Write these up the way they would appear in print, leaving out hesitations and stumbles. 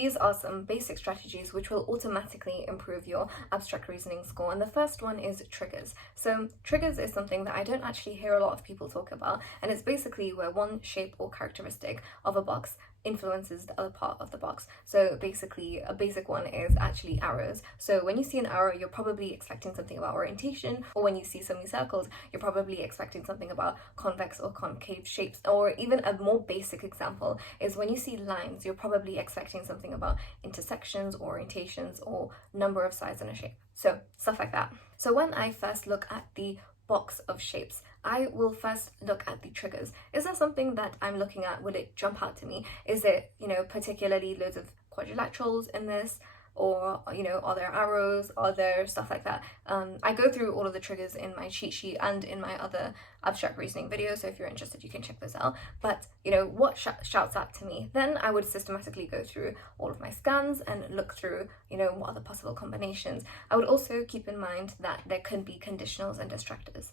these are some basic strategies which will automatically improve your abstract reasoning score. And the first one is triggers. So triggers is something that I don't actually hear a lot of people talk about, and it's basically where one shape or characteristic of a box influences the other part of the box. So basically a basic one is actually arrows. So when you see an arrow, you're probably expecting something about orientation, or when you see so many circles, you're probably expecting something about convex or concave shapes. Or even a more basic example is when you see lines, you're probably expecting something about intersections, orientations, or number of sides in a shape. So stuff like that. So when I first look at the box of shapes, I will first look at the triggers. Is there something that I'm looking at? Will it jump out to me? Is it, particularly loads of quadrilaterals in this? Or, are there arrows? Are there stuff like that? I go through all of the triggers in my cheat sheet and in my other abstract reasoning videos, so if you're interested, you can check those out. But, what shouts out to me? Then I would systematically go through all of my scans and look through, what are the possible combinations. I would also keep in mind that there could be conditionals and distractors.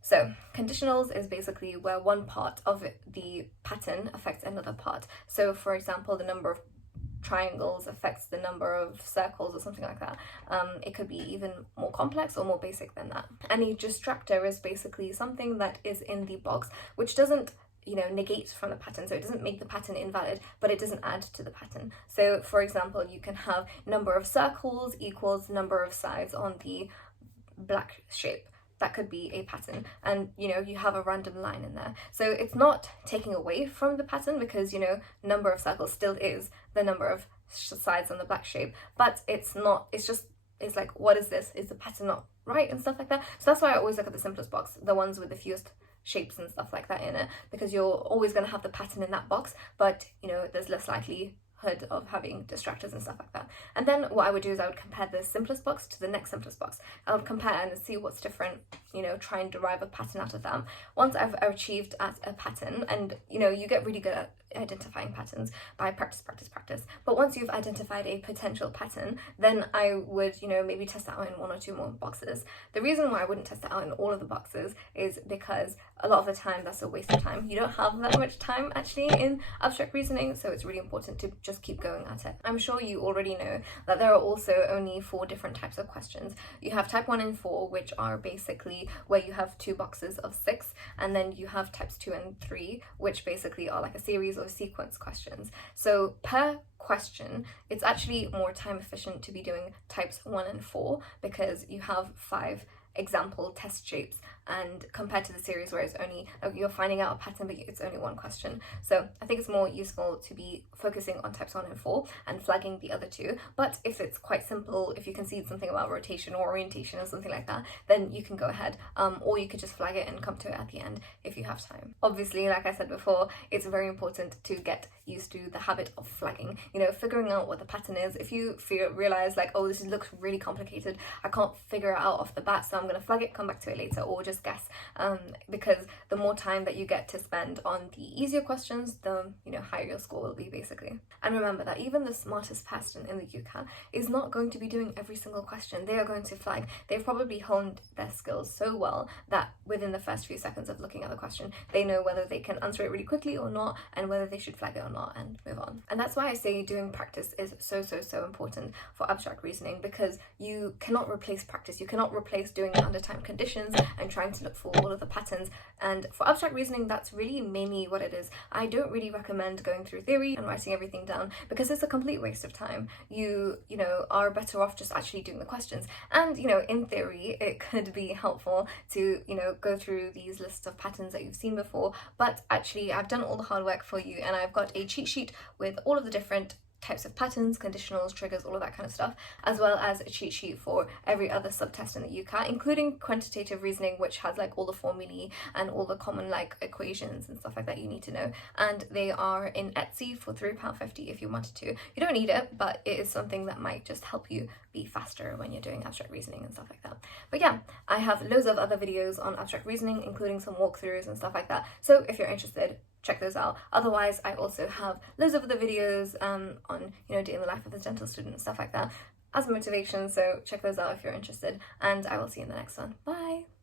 So conditionals is basically where one part of the pattern affects another part. So for example, the number of triangles affects the number of circles or something like that. It could be even more complex or more basic than that. And a distractor is basically something that is in the box which doesn't negate from the pattern. So it doesn't make the pattern invalid, but it doesn't add to the pattern. So for example, you can have number of circles equals number of sides on the black shape. That could be a pattern, and you have a random line in there. So it's not taking away from the pattern, because number of circles still is the number of sides on the black shape, but it's like, what is this? Is the pattern not right and stuff like that? So that's why I always look at the simplest box, the ones with the fewest shapes and stuff like that in it, because you're always going to have the pattern in that box, but there's less likely of having distractors and stuff like that. And then what I would do is I would compare the simplest box to the next simplest box. I would compare and see what's different, try and derive a pattern out of them. Once I've achieved at a pattern, and you get really good at identifying patterns by practice. But once you've identified a potential pattern, then I would, maybe test that out in one or two more boxes. The reason why I wouldn't test that out in all of the boxes is because a lot of the time that's a waste of time. You don't have that much time actually in abstract reasoning, so it's really important to just keep going at it. I'm sure you already know that there are also only 4 different types of questions. You have type 1 and 4, which are basically where you have 2 boxes of 6, and then you have types 2 and 3, which basically are like a series of sequence questions. So per question, it's actually more time efficient to be doing types 1 and 4, because you have 5 example test shapes, and compared to the series where it's only, you're finding out a pattern but it's only 1 question. So I think it's more useful to be focusing on types 1 and 4 and flagging the other 2. But if it's quite simple, if you can see something about rotation or orientation or something like that, then you can go ahead, or you could just flag it and come to it at the end if you have time. Obviously, like I said before, it's very important to get used to the habit of flagging, figuring out what the pattern is. If you realize like, oh, this looks really complicated, I can't figure it out off the bat, so I'm going to flag it, come back to it later, or just guess, because the more time that you get to spend on the easier questions, the higher your score will be, basically. And remember that even the smartest person in the UCAT is not going to be doing every single question. They are going to flag. They've probably honed their skills so well that within the first few seconds of looking at the question, they know whether they can answer it really quickly or not, and whether they should flag it or not and move on. And that's why I say doing practice is so important for abstract reasoning, because you cannot replace practice. You cannot replace doing it under time conditions and trying to look for all of the patterns. And for abstract reasoning, that's really mainly what it is. I don't really recommend going through theory and writing everything down, because it's a complete waste of time. You are better off just actually doing the questions. And in theory, it could be helpful to go through these lists of patterns that you've seen before, but actually I've done all the hard work for you, and I've got a cheat sheet with all of the different types of patterns, conditionals, triggers, all of that kind of stuff, as well as a cheat sheet for every other subtest in the UCAT, including quantitative reasoning, which has like all the formulae and all the common like equations and stuff like that you need to know. And they are in Etsy for £3.50 if you wanted to. You don't need it, but it is something that might just help you be faster when you're doing abstract reasoning and stuff like that. But yeah, I have loads of other videos on abstract reasoning, including some walkthroughs and stuff like that. So if you're interested, check those out. Otherwise, I also have loads of other videos on doing the life of a dental student and stuff like that as motivation, so check those out if you're interested, and I will see you in the next one. Bye!